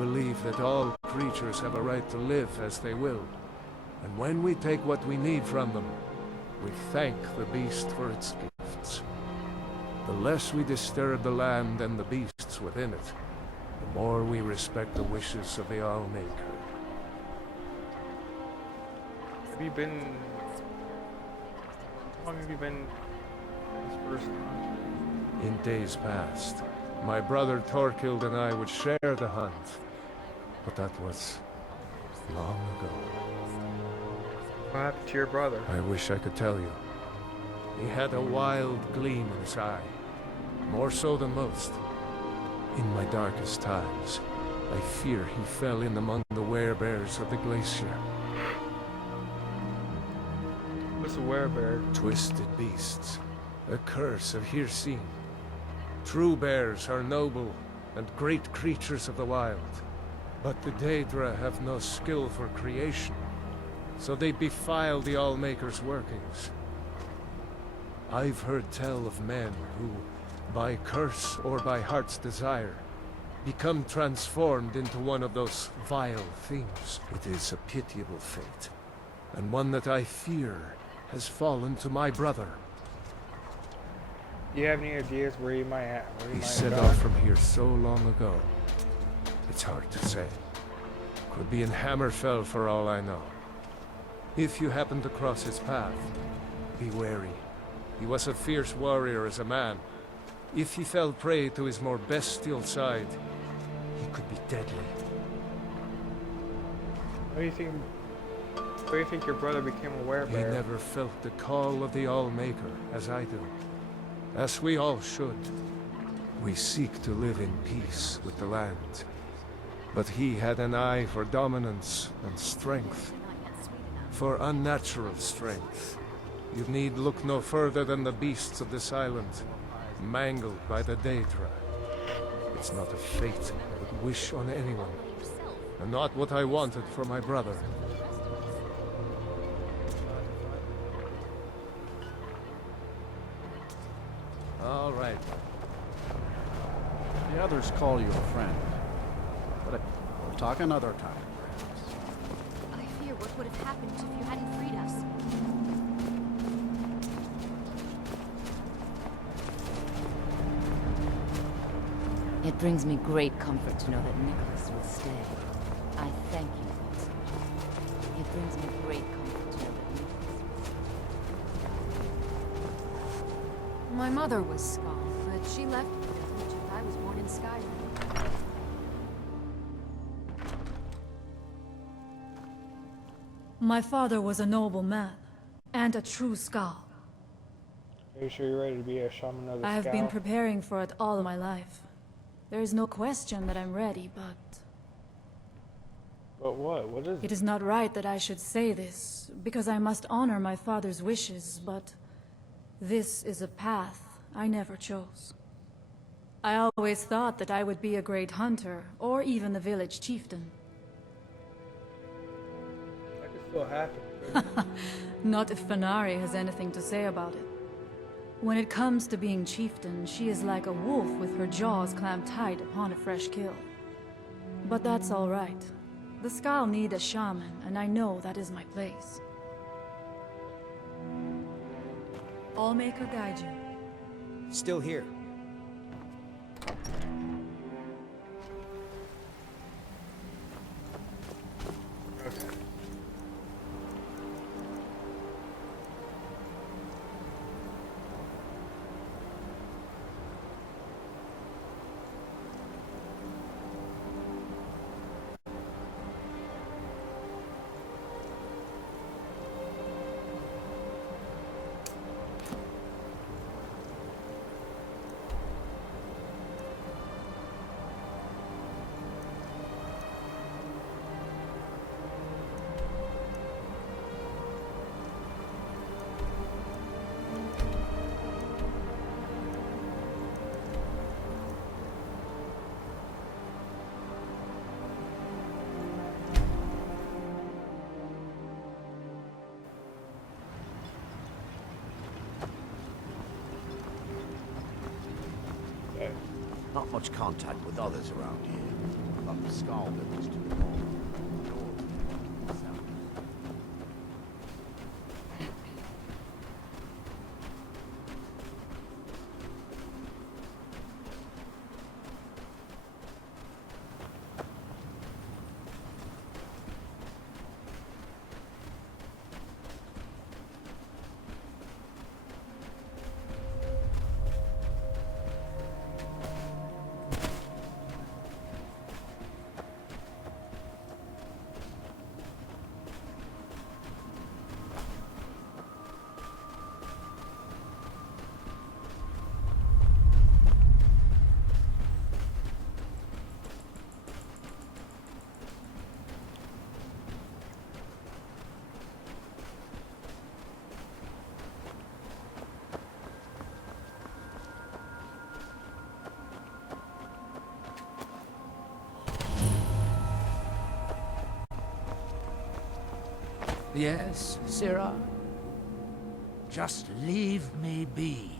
believe that all creatures have a right to live as they will. And when we take what we need from them, we thank the beast for its gifts. The less we disturb the land and the beasts within it, the more we respect the wishes of the Allmaker. Have you been... How long have you been this first hunt? In days past, my brother Torkild and I would share the hunt, but that was long ago. What happened to your brother? I wish I could tell you. He had a wild gleam in his eye, more so than most. In my darkest times, I fear he fell in among the werebears of the glacier. What's a werebear? Twisted beasts, a curse of Hircine. True bears are noble and great creatures of the wild, but the Daedra have no skill for creation, so they defile the Allmaker's workings. I've heard tell of men who, by curse or by heart's desire, become transformed into one of those vile things. It is a pitiable fate, and one that I fear has fallen to my brother. Do you have any ideas where he might He set off from here so long ago. It's hard to say. Could be in Hammerfell for all I know. If you happen to cross his path, be wary. He was a fierce warrior as a man. If he fell prey to his more bestial side, he could be deadly. What do you think your brother became a werebear? He never felt the call of the Allmaker, as I do. As we all should. We seek to live in peace with the land. But he had an eye for dominance and strength. For unnatural strength. You need look no further than the beasts of this island, mangled by the Daedra. It's not a fate I would wish on anyone, and not what I wanted for my brother. All right. The others call you a friend, but we'll talk another time, perhaps. I fear what would have happened if you hadn't freed us. It brings me great comfort to know that Nicholas will stay. I thank you, Watson. It brings me great comfort to know that Nicholas will stay. My mother was Skull, but she left the village and I was born in Skyrim. My father was a noble man, and a true Skull. Are you sure you're ready to be a shaman of the I have Scout? been preparing for it all my life. There is no question that I'm ready, but... But what? What is It it? is not right that I should say this, because I must honor my father's wishes, but... This is a path I never chose. I always thought that I would be a great hunter, or even a village chieftain. That could still happen. Not if Fenari has anything to say about it. When it comes to being chieftain, she is like a wolf with her jaws clamped tight upon a fresh kill. But that's all right. The Skal need a shaman, and I know that is my place. Allmaker guide you. Still here. Okay. Not much contact with others around here. But skull that was to the north. South. Yes, Sirrah? Just leave me be.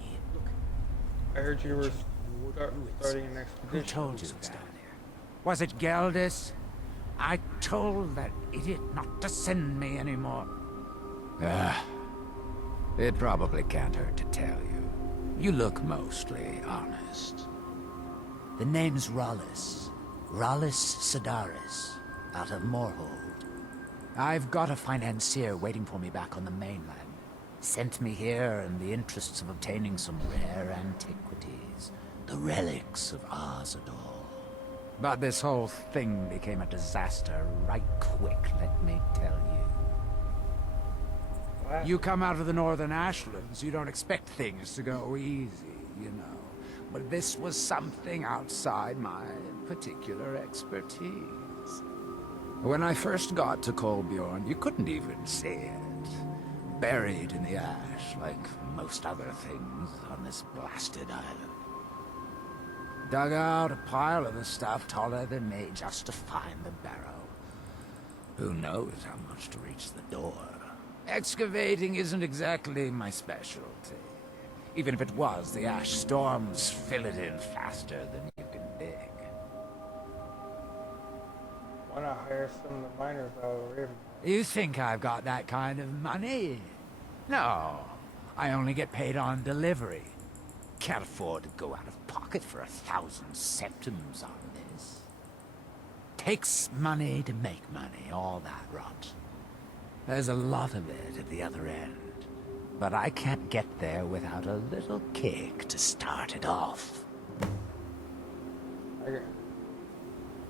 I heard you were starting an Who expedition. told you that? Was it Geldis? I told that idiot not to send me anymore. It probably can't hurt to tell you. You look mostly honest. The name's Rollis. Rollis Sedaris, out of Moorhold. I've got a financier waiting for me back on the mainland. Sent me here in the interests of obtaining some rare antiquities. The relics of Arzador. But this whole thing became a disaster right quick, let me tell you. What? You come out of the northern ashlands, you don't expect things to go easy, you know. But this was something outside my particular expertise. When I first got to Kolbjorn, you couldn't even see it. Buried in the ash, like most other things on this blasted island. Dug out a pile of the stuff taller than me just to find the barrow. Who knows how much to reach the door? Excavating isn't exactly my specialty. Even if it was, the ash storms fill it in faster than you can dig. Why not hire some of the miners out of Raven? You think I've got that kind of money? No, I only get paid on delivery. Can't afford to go out of pocket for 1,000 septims on this. Takes money to make money, all that rot. There's a lot of it at the other end. But I can't get there without a little kick to start it off.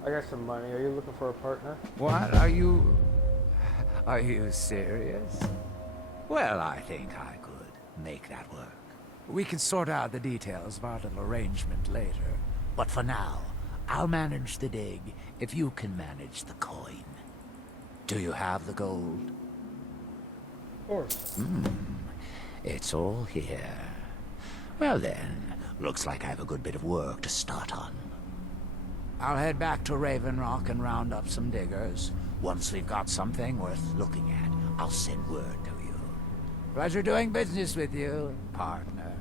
I got some money. Are you looking for a partner? What? Are you serious? Well, I think I could make that work. We can sort out the details of our little arrangement later. But for now, I'll manage the dig if you can manage the coin. Do you have the gold? Of course. It's all here. Well then, looks like I have a good bit of work to start on. I'll head back to Raven Rock and round up some diggers. Once we've got something worth looking at, I'll send word to you. Pleasure doing business with you, partner.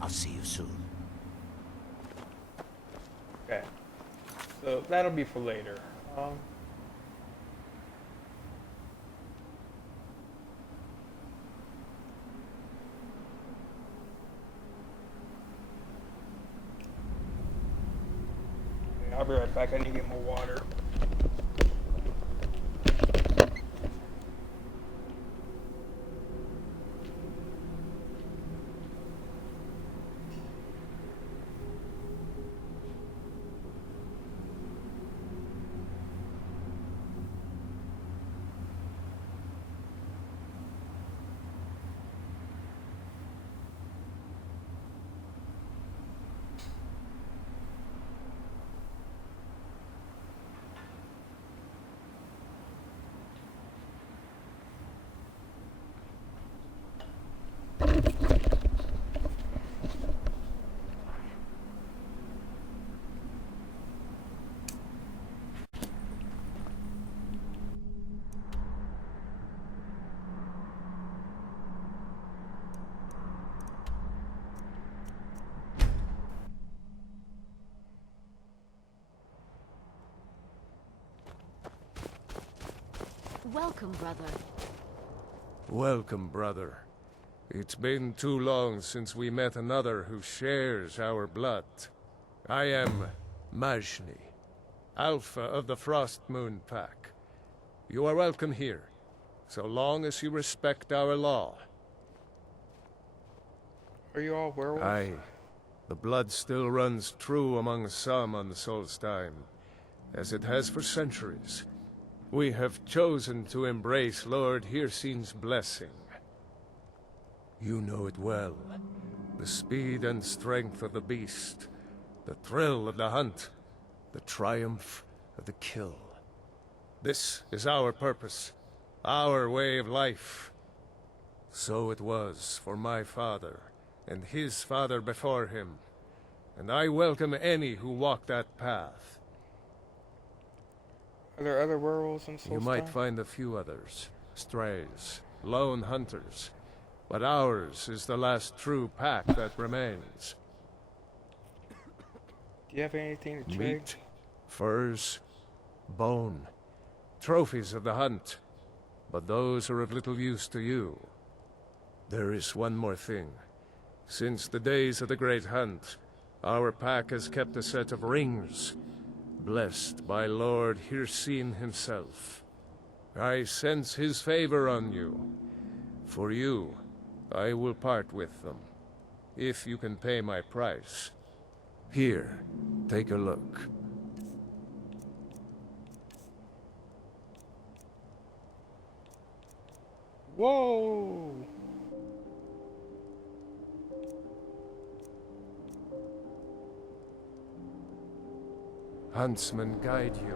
I'll see you soon. Okay. So that'll be for later. I'll be right back. I need to get more water. Welcome, brother. Welcome, brother. It's been too long since we met another who shares our blood. I am Majni, Alpha of the Frost Moon Pack. You are welcome here, so long as you respect our law. Are you all werewolves? Aye. The blood still runs true among some on Solstheim, as it has for centuries. We have chosen to embrace Lord Hircine's blessing. You know it well. The speed and strength of the beast, the thrill of the hunt, the triumph of the kill. This is our purpose, our way of life. So it was for my father, and his father before him, and I welcome any who walk that path. Are there other werewolves in Solstheim? You might find a few others, strays, lone hunters, but ours is the last true pack that remains. Do you have anything to trade? Meat, furs, bone, trophies of the hunt, but those are of little use to you. There is one more thing. Since the days of the Great Hunt, our pack has kept a set of rings, blessed by Lord Hircine himself. I sense his favor on you. For you, I will part with them, if you can pay my price. Here, take a look. Whoa! Huntsman guide you.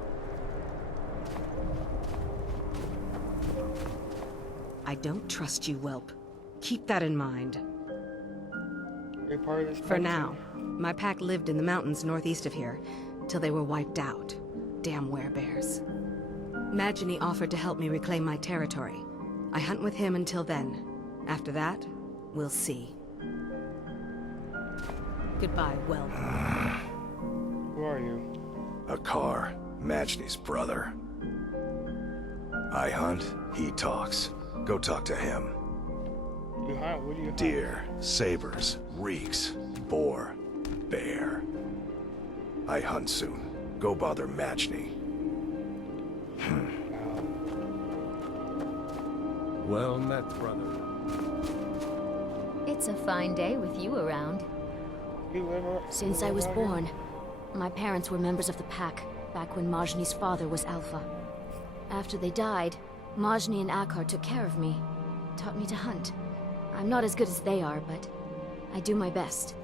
I don't trust you, whelp. Keep that in mind. Are you part of this For pack now. too? My pack lived in the mountains northeast of here, till they were wiped out. Damn werebears. Majini offered to help me reclaim my territory. I hunt with him until then. After that, we'll see. Goodbye, whelp. Who are you? Akar, Majni's brother. I hunt, he talks. Go talk to him. You hunt? What do you hunt? Deer, sabers, reeks, boar, bear. I hunt soon. Go bother Majni. Well met, brother. It's a fine day with you around. You live Since I was born, my parents were members of the pack, back when Majni's father was Alpha. After they died, Majni and Akar took care of me, taught me to hunt. I'm not as good as they are, but I do my best.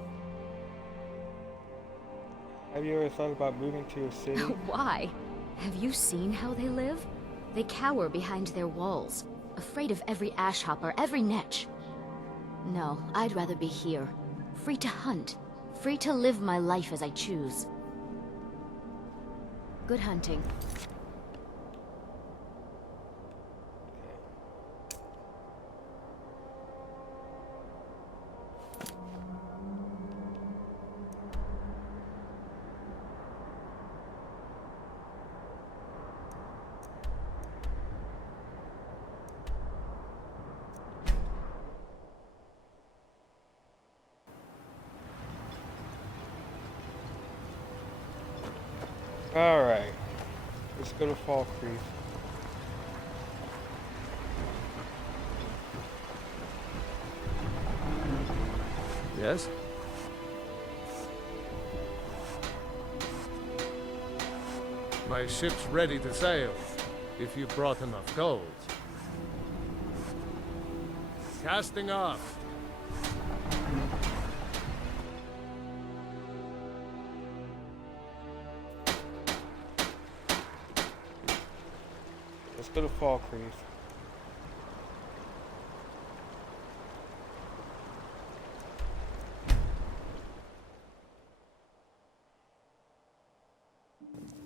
Have you ever thought about moving to a city? Why? Have you seen how they live? They cower behind their walls, afraid of every ash hopper, every netch. No, I'd rather be here, free to hunt, free to live my life as I choose. Good hunting. Alright. Let's go to Fall Creek. Yes? My ship's ready to sail, if you brought enough gold. Casting off. Let's go to Fall Creek.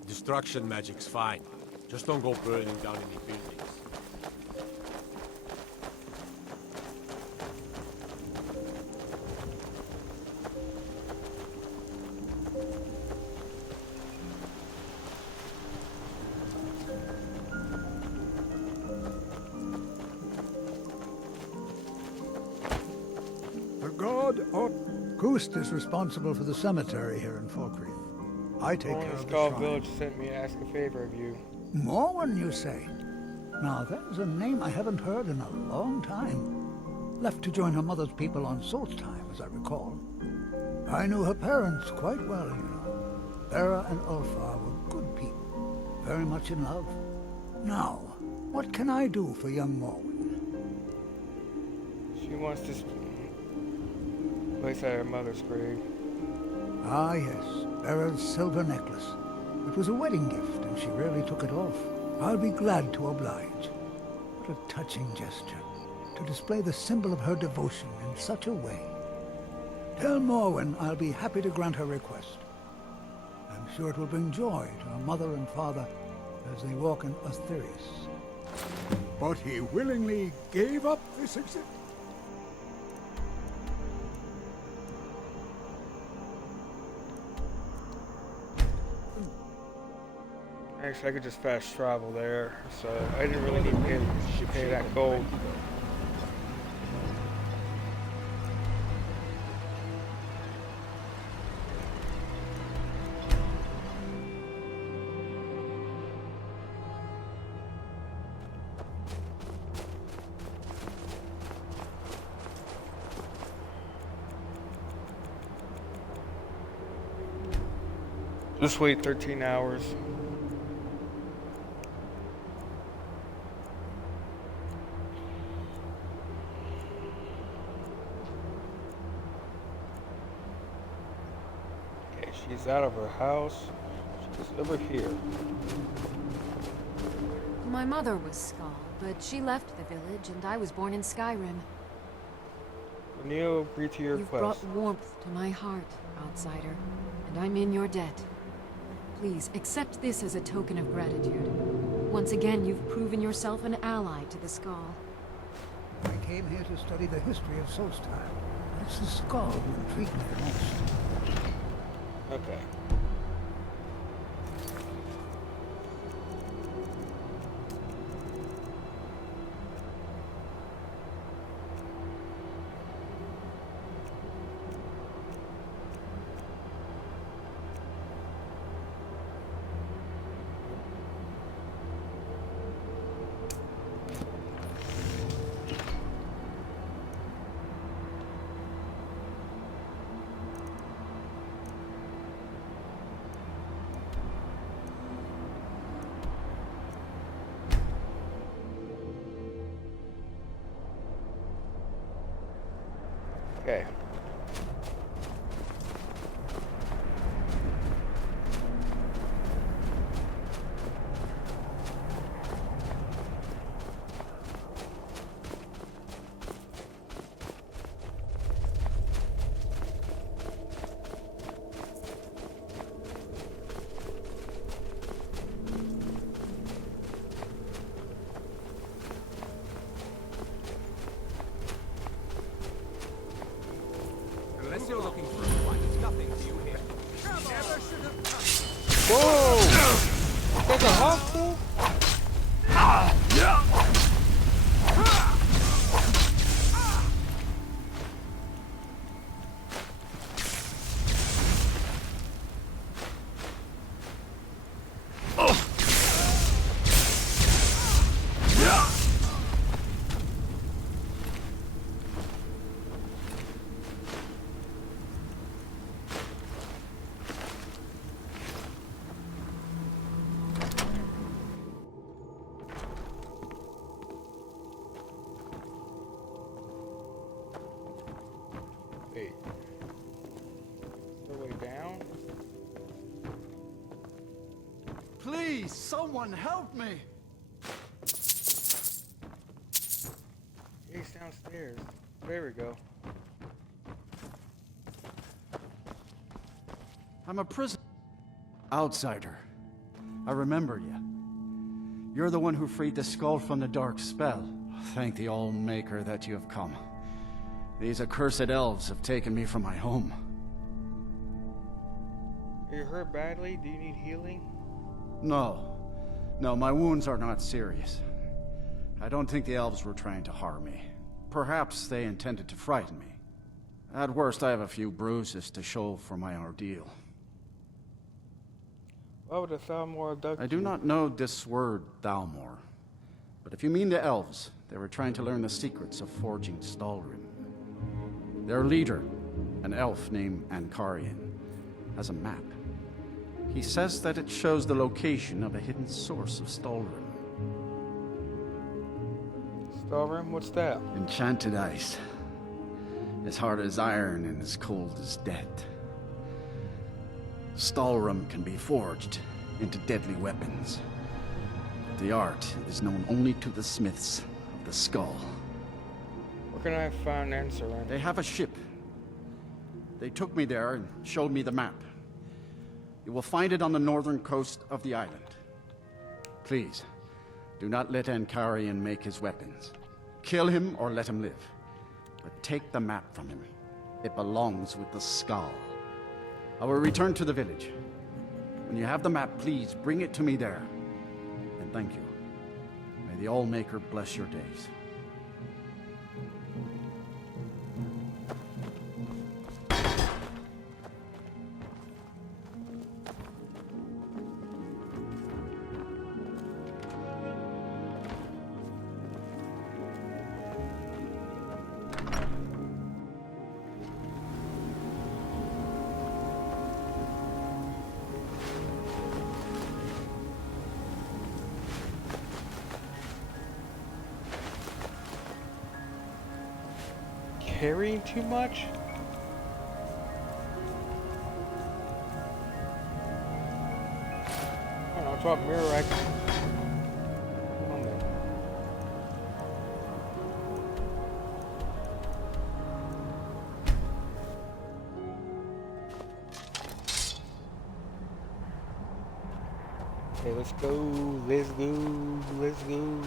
Destruction magic's fine. Just don't go burning down any buildings. Gust is responsible for the cemetery here in Falkreath. I take Only care of the Skull shrine. Village sent me to ask a favor of you. Morwen, you say? Now, that is a name I haven't heard in a long time. Left to join her mother's people on Salt time, as I recall. I knew her parents quite well, you know. Bera and Ulfar were good people, very much in love. Now, what can I do for young Morwen? She wants this place at her mother's grave. Ah, yes, Bera's silver necklace. It was a wedding gift, and she rarely took it off. I'll be glad to oblige. What a touching gesture, to display the symbol of her devotion in such a way. Tell Morwen I'll be happy to grant her request. I'm sure it will bring joy to her mother and father as they walk in Osthirius. But he willingly gave up this exit. Actually, I could just fast travel there, so I didn't really need to pay that gold. Just wait 13 hours. Okay, she's out of her house. She's over here. My mother was Skull, but she left the village and I was born in Skyrim. Neil, agree to your You've request. brought warmth to my heart, outsider, and I'm in your debt. Please, accept this as a token of gratitude. Once again, you've proven yourself an ally to the Skull. I came here to study the history of Solstheim. It's the Skull who intrigued me the most. Okay. Okay. Unless you're looking for a fight, there's nothing for you here. Never should have come. Whoa! That's a hostile? Wait. Is there a way down? Please, someone help me! He's downstairs. There we go. I'm a prisoner. Outsider. I remember you. You're the one who freed the Skull from the dark spell. Thank the All-Maker that you have come. These accursed elves have taken me from my home. Are you hurt badly? Do you need healing? No. No, my wounds are not serious. I don't think the elves were trying to harm me. Perhaps they intended to frighten me. At worst, I have a few bruises to show for my ordeal. Why would a Thalmor abduct I do not know this word, Thalmor. But if you mean the elves, they were trying to learn the secrets of forging Stalrim. Their leader, an elf named Ankarian, has a map. He says that it shows the location of a hidden source of Stalrim. Skyrim? What's that? Enchanted ice. As hard as iron and as cold as death. Stalrim can be forged into deadly weapons. The art is known only to the smiths of the skull. Where can I find an answer in? They have a ship. They took me there and showed me the map. You will find it on the northern coast of the island. Please, do not let Ankarian make his weapons. Kill him or let him live. But take the map from him. It belongs with the skull. I will return to the village. When you have the map, please bring it to me there. And thank you. May the Allmaker bless your days. Carrying too much? I don't know, drop mirror I can... Come on then. Okay, let's go, let's go, let's go.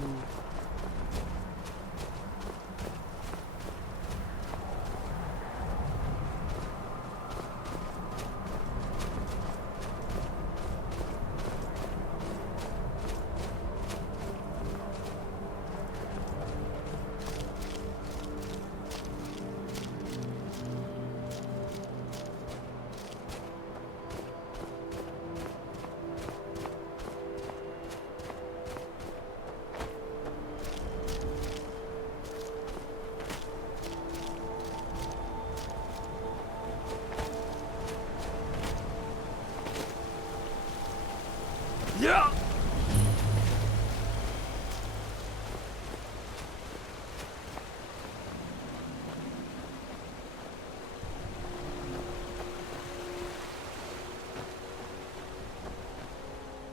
Yeah!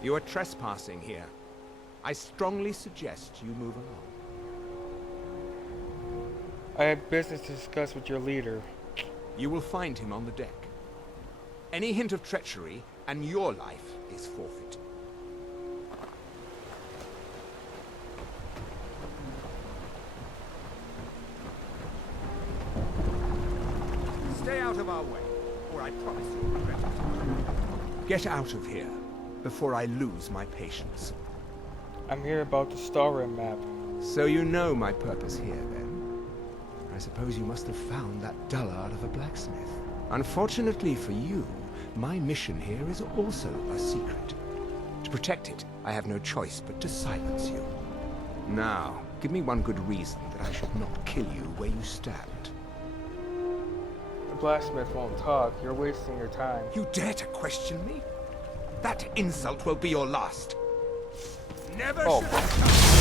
You are trespassing here. I strongly suggest you move along. I have business to discuss with your leader. You will find him on the deck. Any hint of treachery, and your life is forfeit. Stay out of our way, or I promise you'll regret it. Get out of here, before I lose my patience. I'm here about the Stalrim map. So you know my purpose here, then? I suppose you must have found that dullard of a blacksmith. Unfortunately for you, my mission here is also a secret. To protect it, I have no choice but to silence you. Now, give me one good reason that I should not kill you where you stand. The blacksmith won't talk. You're wasting your time. You dare to question me? That insult will be your last. Never should have come.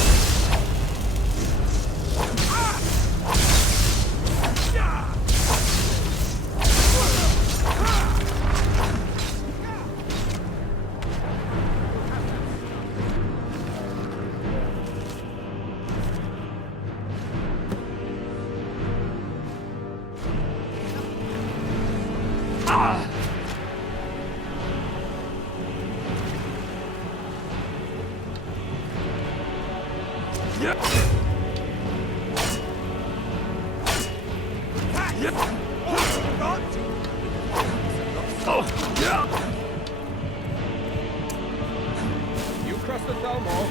You cross the Thalmor,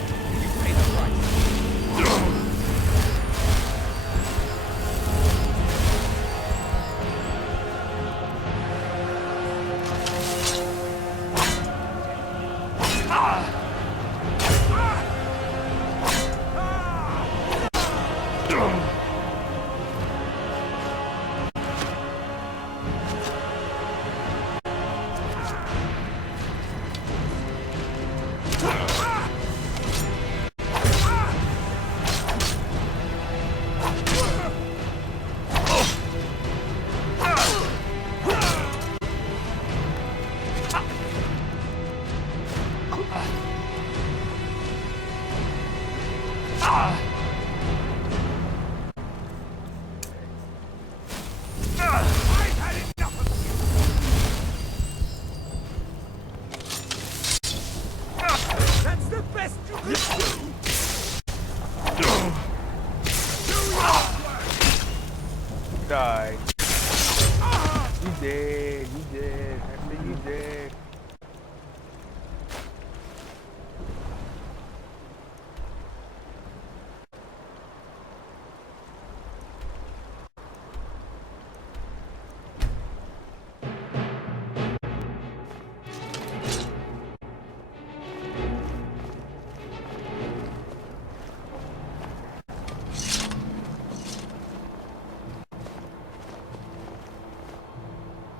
you pay the price. I've had enough of you! That's the best you can do! Die. You dead. You dead. I said you dead.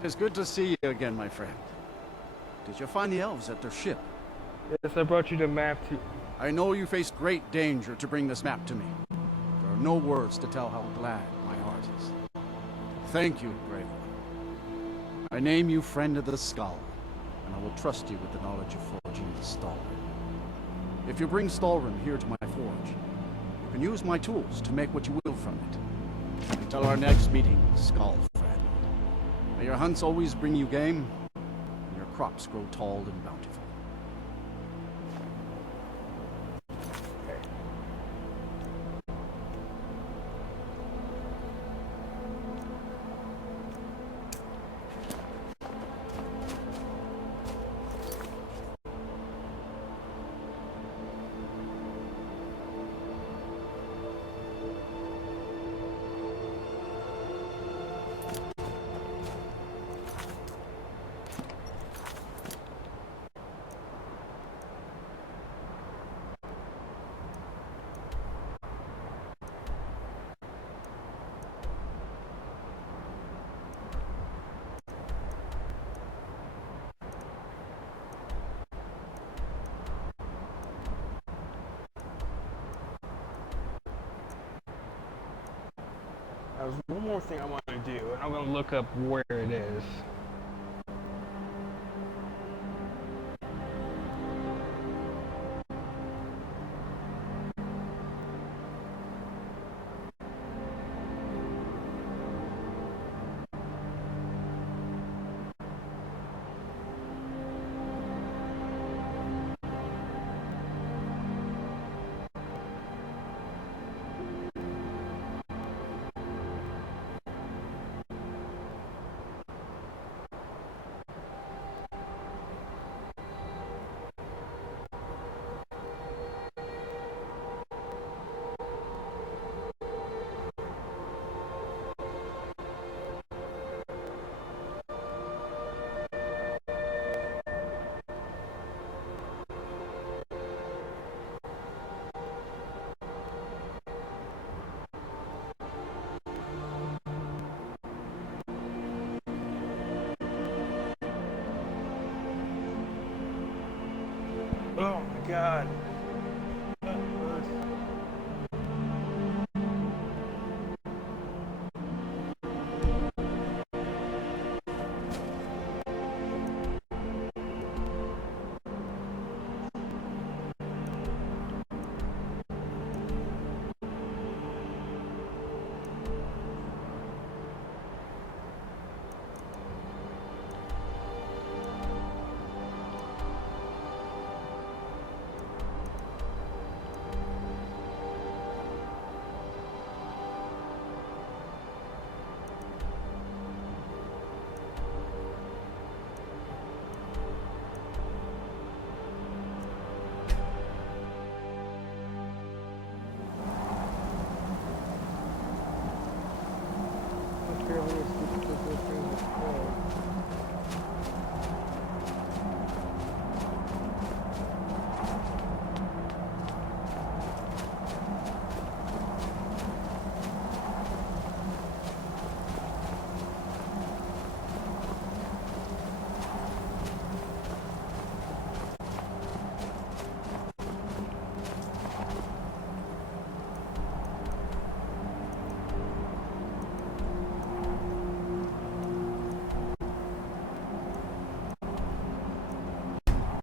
It's good to see you again, my friend. Did you find the elves at their ship? Yes, I brought you the map too. I know you faced great danger to bring this map to me. There are no words to tell how glad my heart is. Thank you, brave one. I name you Friend of the Skull, and I will trust you with the knowledge of forging the Stalrim. If you bring Stalrim here to my forge, you can use my tools to make what you will from it. Until our next meeting, Skull friend. May your hunts always bring you game, and your crops grow tall and bountiful. There's one more thing I want to do, and I'm going to look up where it is. Oh my god.